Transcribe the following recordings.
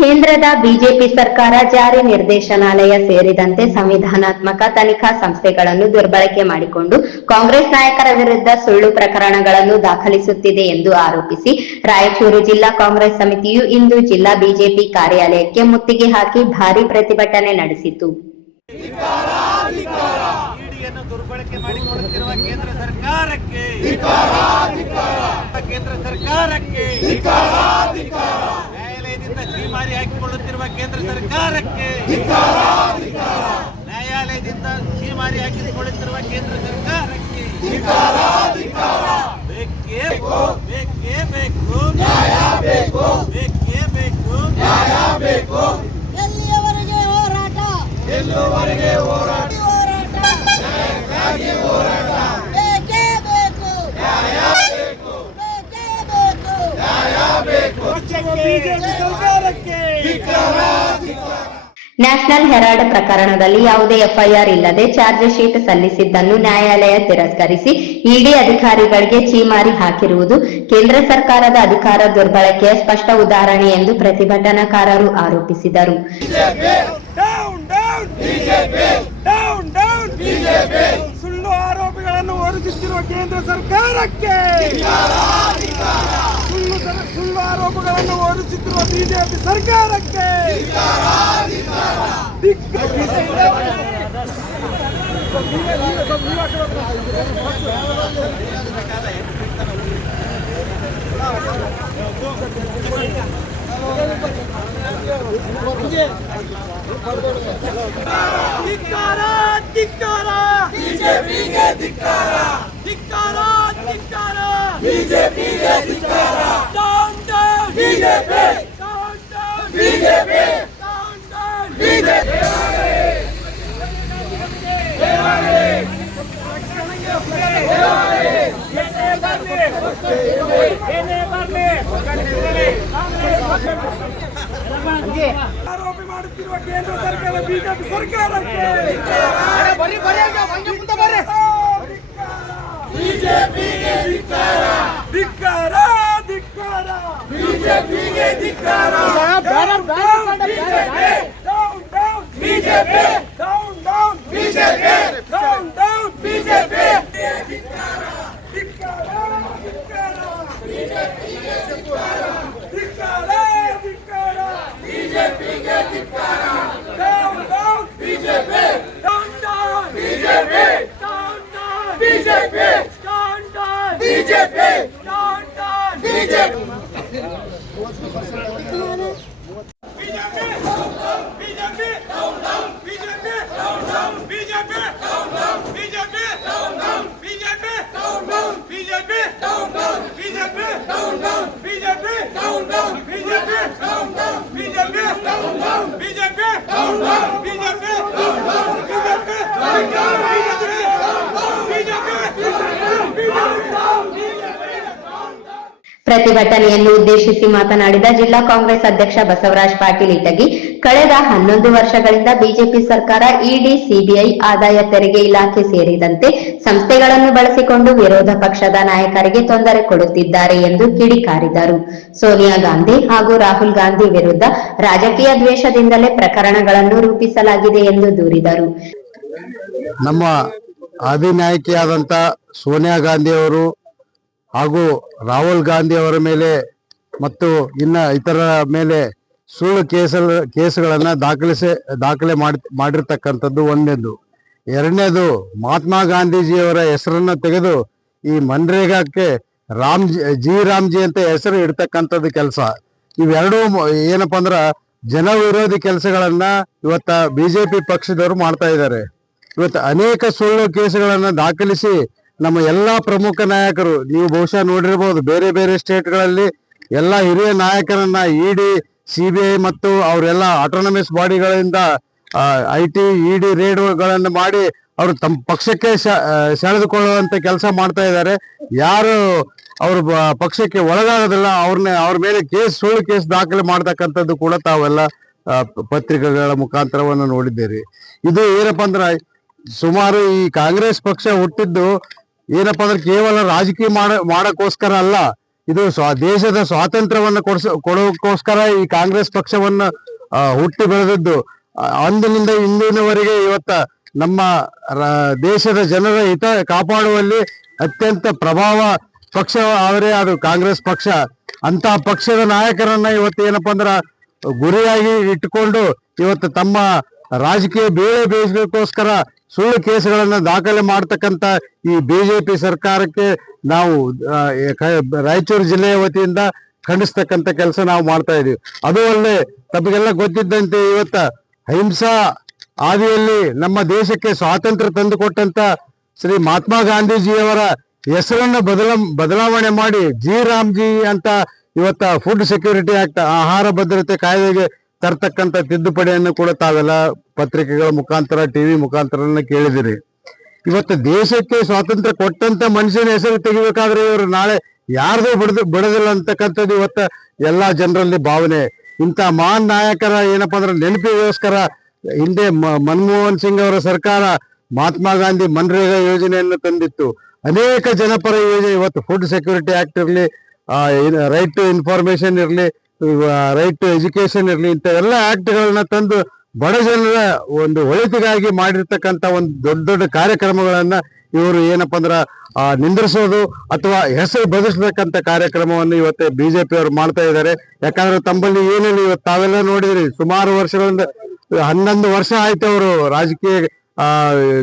ಕೇಂದ್ರದ ಬಿಜೆಪಿ ಸರ್ಕಾರ ಜಾರಿ ನಿರ್ದೇಶನಾಲಯ ಸೇರಿದಂತೆ ಸಂವಿಧಾನಾತ್ಮಕ ತನಿಖಾ ಸಂಸ್ಥೆಗಳನ್ನು ದುರ್ಬಳಕೆ ಮಾಡಿಕೊಂಡು ಕಾಂಗ್ರೆಸ್ ನಾಯಕರ ವಿರುದ್ಧ ಸುಳ್ಳು ಪ್ರಕರಣಗಳನ್ನು ದಾಖಲಿಸುತ್ತಿದೆ ಎಂದು ಆರೋಪಿಸಿ ರಾಯಚೂರು ಜಿಲ್ಲಾ ಕಾಂಗ್ರೆಸ್ ಸಮಿತಿಯು ಇಂದು ಜಿಲ್ಲಾ ಬಿಜೆಪಿ ಕಾರ್ಯಾಲಯಕ್ಕೆ ಮುತ್ತಿಗೆ ಹಾಕಿ ಭಾರೀ ಪ್ರತಿಭಟನೆ ನಡೆಸಿತು ದುರ್ಬಳಕೆ ಮಾಡಿಕೊಳ್ಳುತ್ತಿರುವ ಕೇಂದ್ರ ಸರ್ಕಾರಕ್ಕೆ. ಕೇಂದ್ರ ಸರ್ಕಾರಕ್ಕೆ. ಛೀಮಾರಿ ಹಾಕಿಕೊಳ್ಳುತ್ತಿರುವ ಕೇಂದ್ರ ಸರ್ಕಾರಕ್ಕೆ ನ್ಯಾಯಾಲಯದಿಂದ ಛೀಮಾರಿ ಹಾಕಿಕೊಳ್ಳುತ್ತಿರುವ ಕೇಂದ್ರ ಸರ್ಕಾರಕ್ಕೆ ನ್ಯಾಷನಲ್ ಹೆರಾಲ್ಡ್ ಪ್ರಕರಣದಲ್ಲಿ ಯಾವುದೇ ಎಫ್ಐಆರ್ ಇಲ್ಲದೆ ಚಾರ್ಜ್ ಶೀಟ್ ಸಲ್ಲಿಸಿದ್ದನ್ನು ನ್ಯಾಯಾಲಯ ತಿರಸ್ಕರಿಸಿ ಇಡಿ ಅಧಿಕಾರಿಗಳಿಗೆ ಛೀಮಾರಿ ಹಾಕಿರುವುದು ಕೇಂದ್ರ ಸರ್ಕಾರದ ಅಧಿಕಾರ ದುರ್ಬಳಕೆಯ ಸ್ಪಷ್ಟ ಉದಾಹರಣೆ ಎಂದು ಪ್ರತಿಭಟನಾಕಾರರು ಆರೋಪಿಸಿದರು. ಸುಳ್ಳು ಆರೋಪಿಗಳನ್ನು ಕೇಂದ್ರ ಸರ್ಕಾರಕ್ಕೆ! ಸುಳ್ಳು ಸರ- ಸುಳ್ಳು ಆರೋಪಗಳನ್ನು ಹೊರಡಿಸುತ್ತಿರುವ ಬಿಜೆಪಿ ಸರ್ಕಾರಕ್ಕೆ ಧಿಕ್ಕ- ಧಿಕ್ಕಾರ ಧಿಕ್ಕಾರ ಬಿಜೆಪಿಗೆ ಧಿಕ್ಕಾರ ಧಿಕ್ಕಾರ ಧಿಕ್ಕಾರ ಬಿಜೆಪಿಗೆ ಧಿಕ್ಕಾರ down down BJP. BJP BJP ಆರೋಪಿ ಮಾಡುತ್ತಿರುವ ಕೇಂದ್ರ ಸರ್ಕಾರ ಬಿಜೆಪಿ ಸರ್ಕಾರಕ್ಕೆ. ಬಿಜೆಪಿ ಪ್ರತಿಭಟನೆಯನ್ನು ಉದ್ದೇಶಿಸಿ ಮಾತನಾಡಿದ ಜಿಲ್ಲಾ ಕಾಂಗ್ರೆಸ್ ಅಧ್ಯಕ್ಷ ಬಸವರಾಜ್ ಪಾಟೀಲ್ ಇಟಗಿ ಕಳೆದ ಹನ್ನೊಂದು ವರ್ಷಗಳಿಂದ ಬಿಜೆಪಿ ಸರ್ಕಾರ ಇಡಿ, ಸಿಬಿಐ ಆದಾಯ ತೆರಿಗೆ ಇಲಾಖೆ ಸೇರಿದಂತೆ ಸಂಸ್ಥೆಗಳನ್ನು ಬಳಸಿಕೊಂಡು ವಿರೋಧ ಪಕ್ಷದ ನಾಯಕರಿಗೆ ತೊಂದರೆ ಕೊಡುತ್ತಿದ್ದಾರೆ ಎಂದು ಕಿಡಿಕಾರಿದರು. ಸೋನಿಯಾ ಗಾಂಧಿ ಹಾಗೂ ರಾಹುಲ್ ಗಾಂಧಿ ವಿರುದ್ಧ ರಾಜಕೀಯ ದ್ವೇಷದಿಂದಲೇ ಪ್ರಕರಣಗಳನ್ನು ರೂಪಿಸಲಾಗಿದೆ ಎಂದು ದೂರಿದರು. ನಮ್ಮ ಅಧಿನಾಯಕಿಯಾದಂತ ಸೋನಿಯಾ ಗಾಂಧಿ ಅವರು ಹಾಗೂ ರಾಹುಲ್ ಗಾಂಧಿ ಅವರ ಮೇಲೆ ಮತ್ತು ಇನ್ನ ಇತರ ಮೇಲೆ ಸುಳ್ಳು ಕೇಸಲ್, ಕೇಸುಗಳನ್ನ ದಾಖಲಿಸಿ, ದಾಖಲೆ ಮಾಡಿ, ಮಾಡಿರ್ತಕ್ಕಂಥದ್ದು ಒಂದನೇದು ಎರಡನೇದು, ಮಹಾತ್ಮ ಗಾಂಧೀಜಿಯವರ ಹೆಸರನ್ನ ತೆಗೆದು ಈ ಮನ್ರೇಗಾಕ್ಕೆ ರಾಮ್ ಜಿ ರಾಮ್ಜಿ ಅಂತ ಹೆಸರು ಇಡ್ತಕ್ಕಂಥದ್ದು ಕೆಲಸ. ಇವೆರಡೂ ಏನಪ್ಪ ಅಂದ್ರೆ ಅಂದ್ರ ಜನ ವಿರೋಧಿ ಕೆಲಸಗಳನ್ನ ಇವತ್ತ ಬಿಜೆಪಿ ಪಕ್ಷದವರು ಮಾಡ್ತಾ ಇದ್ದಾರೆ. ಇವತ್ತು ಅನೇಕ ಸುಳ್ಳು ಕೇಸುಗಳನ್ನ ದಾಖಲಿಸಿ ನಮ್ಮ ಎಲ್ಲಾ ಪ್ರಮುಖ ನಾಯಕರು, ನೀವು ಬಹುಶಃ ನೋಡಿರ್ಬೋದು, ಬೇರೆ ಬೇರೆ ಸ್ಟೇಟ್ಗಳಲ್ಲಿ ಎಲ್ಲ ಹಿರಿಯ ನಾಯಕರನ್ನ ಇಡಿ ಸಿಬಿಐ ಮತ್ತು ಅವರೆಲ್ಲ ಆಟೋನಮಸ್ ಬಾಡಿಗಳಿಂದ ಐ ಟಿ ಇಡಿ ರೇಡ್ಗಳನ್ನು ಮಾಡಿ ಅವರು ತಮ್ಮ ಪಕ್ಷಕ್ಕೆ ಸೆಳೆದುಕೊಳ್ಳುವಂತ ಕೆಲಸ ಮಾಡ್ತಾ ಇದ್ದಾರೆ. ಯಾರು ಅವ್ರ ಬ- ಪಕ್ಷಕ್ಕೆ ಒಳಗಾಗೋದಿಲ್ಲ ಅವ್ರನ್ನ ಅವ್ರ ಮೇಲೆ ಕೇಸ್, ಸುಳ್ಳು ಕೇಸ್ ದಾಖಲೆ ಮಾಡ್ತಕ್ಕಂಥದ್ದು ಕೂಡ ತಾವೆಲ್ಲ ಪತ್ರಿಕೆಗಳ ಮುಖಾಂತರವನ್ನು ನೋಡಿದ್ದೀರಿ. ಇದು ಏನಪ್ಪ ಅಂದ್ರೆ, ಸುಮಾರು ಈ ಕಾಂಗ್ರೆಸ್ ಪಕ್ಷ ಹುಟ್ಟಿದ್ದು ಏನಪ್ಪಾ ಅಂದ್ರೆ ಕೇವಲ ರಾಜಕೀಯ ಮಾಡ, ಮಾಡಕ್ಕೋಸ್ಕರ ಅಲ್ಲ ಇದು ಸ್ವಾ, ದೇಶದ ಸ್ವಾತಂತ್ರ್ಯವನ್ನು ಕೊಡಿಸ ಕೊಡೋಕ್ಕೋಸ್ಕರ ಈ ಕಾಂಗ್ರೆಸ್ ಪಕ್ಷವನ್ನ ಹುಟ್ಟಿ ಬೆಳೆದದ್ದು. ಅಂದಿನಿಂದ ಇಂದಿನವರೆಗೆ ಇವತ್ತ ನಮ್ಮ ದೇಶದ ಜನರ ಹಿತ ಕಾಪಾಡುವಲ್ಲಿ ಅತ್ಯಂತ ಪ್ರಭಾವ ಪಕ್ಷ ಅವರೇ ಅದು ಕಾಂಗ್ರೆಸ್ ಪಕ್ಷ. ಅಂತ ಪಕ್ಷದ ನಾಯಕರನ್ನ ಇವತ್ತು ಏನಪ್ಪ ಅಂದ್ರ ಗುರಿಯಾಗಿ ಇಟ್ಟುಕೊಂಡು ಇವತ್ತು ತಮ್ಮ ರಾಜಕೀಯ ಬೇಳೆ ಬೇಯಿಸಲಿಕ್ಕೋಸ್ಕರ ಸುಳ್ಳು ಕೇಸ್ಗಳನ್ನ ದಾಖಲೆ ಮಾಡ್ತಕ್ಕಂಥ ಈ ಬಿಜೆಪಿ ಸರ್ಕಾರಕ್ಕೆ ನಾವು ರಾಯಚೂರು ಜಿಲ್ಲೆಯ ವತಿಯಿಂದ ಖಂಡಿಸ್ತಕ್ಕಂತ ಕೆಲಸ ನಾವು ಮಾಡ್ತಾ ಇದೀವಿ. ಅದು ಅಲ್ಲದೆ ತಮಗೆಲ್ಲ ಗೊತ್ತಿದ್ದಂತೆ ಇವತ್ತ ಅಹಿಂಸಾ ಆದಿಯಲ್ಲಿ ನಮ್ಮ ದೇಶಕ್ಕೆ ಸ್ವಾತಂತ್ರ್ಯ ತಂದುಕೊಟ್ಟಂತ ಶ್ರೀ ಮಹಾತ್ಮ ಗಾಂಧೀಜಿಯವರ ಹೆಸರನ್ನ ಬದಲ, ಬದಲಾವಣೆ ಮಾಡಿ ಜಿ ರಾಮ್ಜಿ ಅಂತ ಇವತ್ತ ಫುಡ್ ಸೆಕ್ಯೂರಿಟಿ ಆಕ್ಟ್ ಆಹಾರ ಭದ್ರತೆ ಕಾಯ್ದೆಗೆ ತರ್ತಕ್ಕಂತ ತಿದ್ದುಪಡಿಯನ್ನು ಕೂಡ ತಾವೆಲ್ಲ ಪತ್ರಿಕೆಗಳ ಮುಖಾಂತರ ಟಿವಿ ಮುಖಾಂತರ ಕೇಳಿದಿರಿ. ಇವತ್ತು ದೇಶಕ್ಕೆ ಸ್ವಾತಂತ್ರ್ಯ ಕೊಟ್ಟಂತ ಮನುಷ್ಯನ ಹೆಸರು ತೆಗಿಬೇಕಾದ್ರೆ ಇವರು ನಾಳೆ ಯಾರ್ದು ಬಿಡದು, ಬಿಡದಿಲ್ಲ ಅಂತಕ್ಕಂಥದ್ದು ಇವತ್ತು ಎಲ್ಲಾ ಜನರಲ್ಲಿ ಭಾವನೆ. ಇಂಥ ಮಹಾನ್ ನಾಯಕರ ಏನಪ್ಪಾ ಅಂದ್ರೆ ನೆನಪಿಗೋಸ್ಕರ ಹಿಂದೆ ಮನಮೋಹನ್ ಸಿಂಗ್ ಅವರ ಸರ್ಕಾರ ಮಹಾತ್ಮ ಗಾಂಧಿ ಮನ್ರೇಗಾ ಯೋಜನೆಯನ್ನು ತಂದಿತ್ತು. ಅನೇಕ ಜನಪರ ಯೋಜನೆ ಇವತ್ತು ಫುಡ್ ಸೆಕ್ಯೂರಿಟಿ ಆಕ್ಟ್ ಇರಲಿ ರೈಟ್ ಟು ಇನ್ಫಾರ್ಮೇಶನ್ ಇರಲಿ ರೈಟ್ ಟು ಎಜುಕೇಶನ್ ಇರಲಿ ಇಂಥವೆಲ್ಲ ಎಲ್ಲ ಆಕ್ಟ್ಗಳನ್ನ ತಂದು ಬಡ ಜನರ ಒಂದು ಒಳಿತಿಗಾಗಿ ಮಾಡಿರ್ತಕ್ಕಂಥ ಒಂದು ದೊಡ್ಡ ದೊಡ್ಡ ಕಾರ್ಯಕ್ರಮಗಳನ್ನ ಇವರು ಏನಪ್ಪ ಅಂದ್ರ ನಿಂದ್ರಿಸೋದು ಅಥವಾ ಹೆಸರು ಬದಲಿಸತಕ್ಕಂತ ಕಾರ್ಯಕ್ರಮವನ್ನು ಇವತ್ತು ಬಿಜೆಪಿ ಅವರು ಮಾಡ್ತಾ ಇದ್ದಾರೆ ಯಾಕಂದ್ರೆ ತಮ್ಮಲ್ಲಿ ಏನೇನು ಇವತ್ತು ತಾವೆಲ್ಲ ನೋಡಿದ್ರಿ, ಸುಮಾರು ವರ್ಷಗಳಿಂದ, ಹನ್ನೊಂದು ವರ್ಷ ಆಯ್ತು ಅವರು ರಾಜಕೀಯ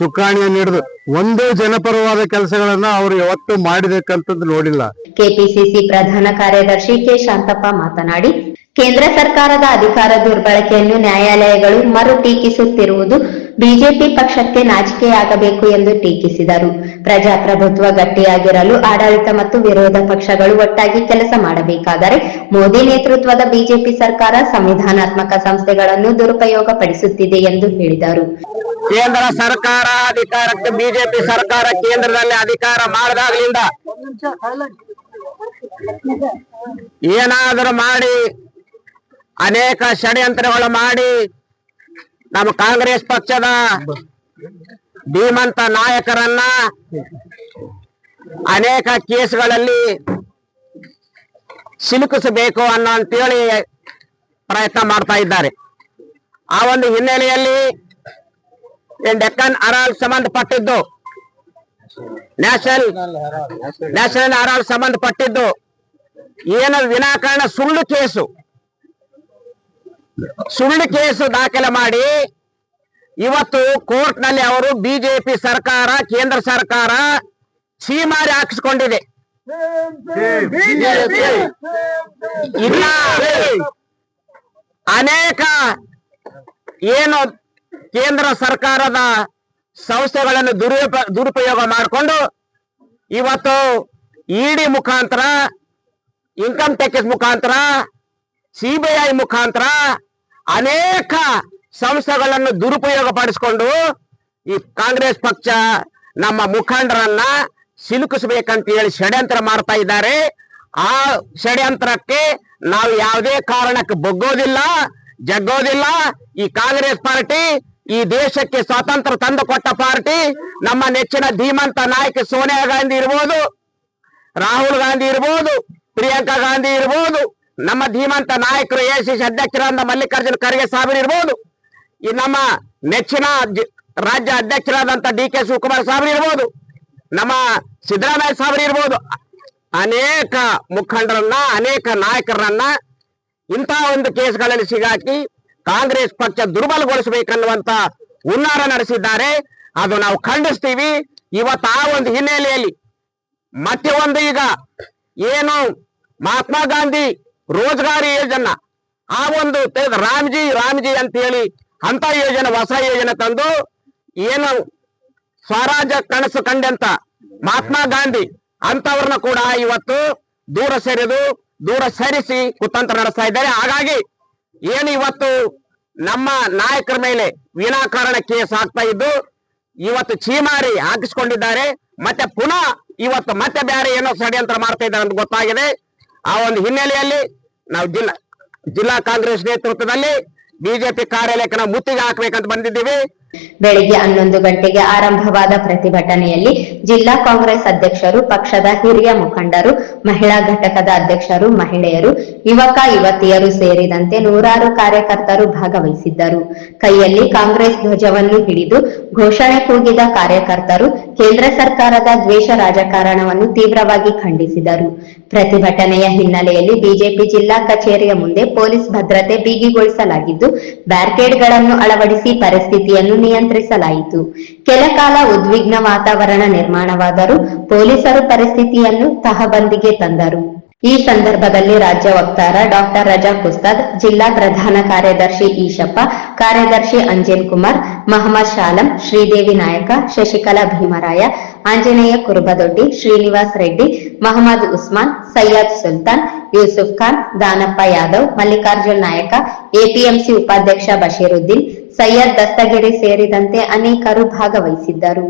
ಚುಕ್ಕಾಣಿಯನ್ನು ಹಿಡಿದು. ಒಂದೇ ಜನಪರವಾದ ಕೆಲಸಗಳನ್ನ ಅವರು ಯಾವತ್ತೂ ಮಾಡಿದಕ್ಕಂಥದ್ದು ನೋಡಿಲ್ಲ. ಕೆಪಿಸಿಸಿ ಪ್ರಧಾನ ಕಾರ್ಯದರ್ಶಿ ಕೆ ಶಾಂತಪ್ಪ ಮಾತನಾಡಿ ಕೇಂದ್ರ ಸರ್ಕಾರದ ಅಧಿಕಾರ ದುರ್ಬಳಕೆಯನ್ನು ನ್ಯಾಯಾಲಯಗಳು ಮರು ಟೀಕಿಸುತ್ತಿರುವುದು ಬಿಜೆಪಿ ಪಕ್ಷಕ್ಕೆ ನಾಚಿಕೆಯಾಗಬೇಕು ಎಂದು ಟೀಕಿಸಿದರು. ಪ್ರಜಾಪ್ರಭುತ್ವ ಗಟ್ಟಿಯಾಗಿರಲು ಆಡಳಿತ ಮತ್ತು ವಿರೋಧ ಪಕ್ಷಗಳು ಒಟ್ಟಾಗಿ ಕೆಲಸ ಮಾಡಬೇಕಾದರೆ ಮೋದಿ ನೇತೃತ್ವದ ಬಿಜೆಪಿ ಸರ್ಕಾರ ಸಂವಿಧಾನಾತ್ಮಕ ಸಂಸ್ಥೆಗಳನ್ನು ದುರುಪಯೋಗಪಡಿಸುತ್ತಿದೆ ಎಂದು ಹೇಳಿದರು. ಕೇಂದ್ರ ಸರ್ಕಾರ ಅಧಿಕಾರಕ್ಕೆ ಬಿಜೆಪಿ ಸರ್ಕಾರ ಕೇಂದ್ರದಲ್ಲಿ ಅಧಿಕಾರ ಮಾಡಿದಾಗಲಿಂದ ಏನಾದರೂ ಮಾಡಿ, ಅನೇಕ ಷಡ್ಯಂತ್ರಗಳು ಮಾಡಿ, ನಮ್ಮ ಕಾಂಗ್ರೆಸ್ ಪಕ್ಷದ ಧೀಮಂತ ನಾಯಕರನ್ನ ಅನೇಕ ಕೇಸ್ಗಳಲ್ಲಿ ಸಿಲುಕಿಸಬೇಕು ಅನ್ನೋ ಅಂತೇಳಿ ಪ್ರಯತ್ನ ಮಾಡ್ತಾ ಇದ್ದಾರೆ. ಆ ಒಂದು ಹಿನ್ನೆಲೆಯಲ್ಲಿ ಡೆಕ್ಕನ್ ಅರಾಲ್ ಸಂಬಂಧಪಟ್ಟಿದ್ದು. ನ್ಯಾಷನಲ್ ನ್ಯಾಷನಲ್ ಅರಾಲ್ ಸಂಬಂಧಪಟ್ಟಿದ್ದು. ಏನು ವಿನಾಕಾರಣ ಸುಳ್ಳು ಕೇಸು. ಸುಳ್ಳು ಕೇಸು ದಾಖಲೆ ಮಾಡಿ ಇವತ್ತು ಕೋರ್ಟ್ನಲ್ಲಿ ಅವರು ಬಿಜೆಪಿ ಸರ್ಕಾರ, ಕೇಂದ್ರ ಸರ್ಕಾರ ಛೀಮಾರಿ ಹಾಕಿಸ್ಕೊಂಡಿದೆ. ಅನೇಕ ಏನು ಕೇಂದ್ರ ಸರ್ಕಾರದ ಸಂಸ್ಥೆಗಳನ್ನು ದುರುಪ, ದುರುಪಯೋಗ ಮಾಡಿಕೊಂಡು ಇವತ್ತು ಇಡಿ ಮುಖಾಂತರ ಇನ್ಕಮ್ ಟ್ಯಾಕ್ಸ್ ಮುಖಾಂತರ ಸಿಬಿಐ ಮುಖಾಂತರ ಅನೇಕ ಸಂಸ್ಥೆಗಳನ್ನು ದುರುಪಯೋಗ ಪಡಿಸಿಕೊಂಡು ಈ ಕಾಂಗ್ರೆಸ್ ಪಕ್ಷ ನಮ್ಮ ಮುಖಂಡರನ್ನ ಸಿಲುಕಿಸಬೇಕಂತ ಹೇಳಿ ಷಡ್ಯಂತ್ರ ಮಾಡ್ತಾ ಇದ್ದಾರೆ. ಆ ಷಡ್ಯಂತ್ರಕ್ಕೆ ನಾವು ಯಾವುದೇ ಕಾರಣಕ್ಕೆ ಬಗ್ಗೋದಿಲ್ಲ. ಜಗ್ಗೋದಿಲ್ಲ. ಈ ಕಾಂಗ್ರೆಸ್ ಪಾರ್ಟಿ, ಈ ದೇಶಕ್ಕೆ ಸ್ವಾತಂತ್ರ್ಯ ತಂದು ಕೊಟ್ಟ ಪಾರ್ಟಿ, ನಮ್ಮ ನೆಚ್ಚಿನ ಧೀಮಂತ ನಾಯಕ ಸೋನಿಯಾ ಗಾಂಧಿ ಇರ್ಬೋದು, ರಾಹುಲ್ ಗಾಂಧಿ ಇರ್ಬೋದು, ಪ್ರಿಯಾಂಕಾ ಗಾಂಧಿ ಇರ್ಬೋದು, ನಮ್ಮ ಧೀಮಂತ ನಾಯಕರು ಎಸಿಸಿ ಅಧ್ಯಕ್ಷರಾದ ಮಲ್ಲಿಕಾರ್ಜುನ ಖರ್ಗೆ ಸಾಹೇಬರು ಇರ್ಬೋದು, ಈ ನಮ್ಮ ನೆಚ್ಚಿನ ರಾಜ್ಯ ಅಧ್ಯಕ್ಷರಾದಂತ ಡಿ ಕೆ ಶಿವಕುಮಾರ್ ಸಾಹೇಬರು ಇರ್ಬೋದು, ನಮ್ಮ ಸಿದ್ದರಾಮಯ್ಯ ಸಾಹೇಬರು ಇರ್ಬೋದು, ಅನೇಕ ಮುಖಂಡರನ್ನ, ಅನೇಕ ನಾಯಕರನ್ನ ಇಂತಹ ಒಂದು ಕೇಸ್ಗಳಲ್ಲಿ ಸಿಗಾಕಿ ಕಾಂಗ್ರೆಸ್ ಪಕ್ಷ ದುರ್ಬಲಗೊಳಿಸಬೇಕನ್ನುವಂತ ಹುನ್ನಾರ ನಡೆಸಿದ್ದಾರೆ. ಅದು ನಾವು ಖಂಡಿಸ್ತೀವಿ. ಇವತ್ತು ಆ ಒಂದು ಹಿನ್ನೆಲೆಯಲ್ಲಿ ಮತ್ತೆ ಒಂದು ಈಗ ಏನು ಮಹಾತ್ಮ ಗಾಂಧಿ ರೋಜ್ಗಾರಿ ಯೋಜನಾ, ಆ ಒಂದು ರಾಮ್ಜಿ ರಾಮ್ಜಿ ಅಂತ ಹೇಳಿ ಅಂತ ಯೋಜನೆ, ಹೊಸ ಯೋಜನೆ ತಂದು ಏನು ಸ್ವರಾಜ್ಯ ಕನಸು ಕಂಡಂತ ಮಹಾತ್ಮ ಗಾಂಧಿ ಅಂತವ್ರನ್ನ ಕೂಡ ಇವತ್ತು ದೂರ ಸರಿದು ದೂರ ಸರಿಸಿ ಕುತಂತ್ರ ನಡೆಸ್ತಾ ಇದ್ದಾರೆ. ಹಾಗಾಗಿ ಏನು ಇವತ್ತು ನಮ್ಮ ನಾಯಕರ ಮೇಲೆ ವಿನಾಕಾರಣ ಕೇಸ್ ಆಗ್ತಾ ಇದ್ದು, ಇವತ್ತು ಚೀಮಾರಿ ಹಾಕಿಸ್ಕೊಂಡಿದ್ದಾರೆ. ಮತ್ತೆ ಪುನಃ ಇವತ್ತು ಮತ್ತೆ ಬೇರೆ ಏನೋ ಷಡ್ಯಂತ್ರ ಮಾಡ್ತಾ ಇದ್ದಾರೆ ಅಂತ ಗೊತ್ತಾಗಿದೆ. ಆ ಒಂದು ಹಿನ್ನೆಲೆಯಲ್ಲಿ ನಾವು ಜಿಲ್ಲಾ ಜಿಲ್ಲಾ ಕಾಂಗ್ರೆಸ್ ನೇತೃತ್ವದಲ್ಲಿ ಬಿಜೆಪಿ ಕಾರ್ಯಾಲಯಕ್ಕೆ ನಾವು ಮುತ್ತಿಗೆ ಹಾಕ್ಬೇಕಂತ ಬಂದಿದ್ದೀವಿ. ಬೆಳಿಗ್ಗೆ ಹನ್ನೊಂದು ಗಂಟೆಗೆ ಆರಂಭವಾದ ಪ್ರತಿಭಟನೆಯಲ್ಲಿ ಜಿಲ್ಲಾ ಕಾಂಗ್ರೆಸ್ ಅಧ್ಯಕ್ಷರು, ಪಕ್ಷದ ಹಿರಿಯ ಮುಖಂಡರು, ಮಹಿಳಾ ಘಟಕದ ಅಧ್ಯಕ್ಷರು, ಮಹಿಳೆಯರು, ಯುವಕ, ಯುವತಿಯರು ಸೇರಿದಂತೆ ನೂರಾರು ಕಾರ್ಯಕರ್ತರು ಭಾಗವಹಿಸಿದ್ದರು. ಕೈಯಲ್ಲಿ ಕಾಂಗ್ರೆಸ್ ಧ್ವಜವನ್ನು ಹಿಡಿದು ಘೋಷಣೆ ಕೂಗಿದ ಕಾರ್ಯಕರ್ತರು ಕೇಂದ್ರ ಸರ್ಕಾರದ ದ್ವೇಷ ರಾಜಕಾರಣವನ್ನು ತೀವ್ರವಾಗಿ ಖಂಡಿಸಿದರು. ಪ್ರತಿಭಟನೆಯ ಹಿನ್ನೆಲೆಯಲ್ಲಿ ಬಿಜೆಪಿ ಜಿಲ್ಲಾ ಕಚೇರಿಯ ಮುಂದೆ ಪೊಲೀಸ್ ಭದ್ರತೆ ಬಿಗಿಗೊಳಿಸಲಾಗಿದ್ದು, ಬ್ಯಾರಿಕೇಡ್ಗಳನ್ನು ಅಳವಡಿಸಿ ಪರಿಸ್ಥಿತಿಯನ್ನು ನಿಯಂತ್ರಿಸಲಾಯಿತು. ಕೆಲ ಕಾಲ ಉದ್ವಿಗ್ನ ವಾತಾವರಣ ನಿರ್ಮಾಣವಾದರೂ ಪೊಲೀಸರು ಪರಿಸ್ಥಿತಿಯನ್ನು ತಹಬಂದಿಗೆ ತಂದರು. ಈ ಸಂದರ್ಭದಲ್ಲಿ ರಾಜ್ಯ ವಕ್ತಾರ ಡಾಕ್ಟರ್ ರಜಾ ಕುಸ್ತದ್ ಜಿಲ್ಲಾ ಪ್ರಧಾನ ಕಾರ್ಯದರ್ಶಿ ಈಶಪ್ಪ, ಕಾರ್ಯದರ್ಶಿ ಅಂಜನ್ ಕುಮಾರ್, ಮಹಮ್ಮದ್ ಶಾಲಂ, ಶ್ರೀದೇವಿ ನಾಯಕ, ಶಶಿಕಲಾ ಭೀಮರಾಯ, ಆಂಜನೇಯ ಕುರುಬದೊಡ್ಡಿ, ಶ್ರೀನಿವಾಸ್ ರೆಡ್ಡಿ, ಮಹಮ್ಮದ್ ಉಸ್ಮಾನ್, ಸೈಯದ್ ಸುಲ್ತಾನ್, ಯೂಸುಫ್ ಖಾನ್, ದಾನಪ್ಪ ಯಾದವ್, ಮಲ್ಲಿಕಾರ್ಜುನ್ ನಾಯಕ, ಎಪಿಎಂಸಿ ಉಪಾಧ್ಯಕ್ಷ ಬಶೀರುದ್ದೀನ್, ಸೈಯದ್ ದಸ್ತಗಿರಿ ಸೇರಿದಂತೆ ಅನೇಕರು ಭಾಗವಹಿಸಿದ್ದರು.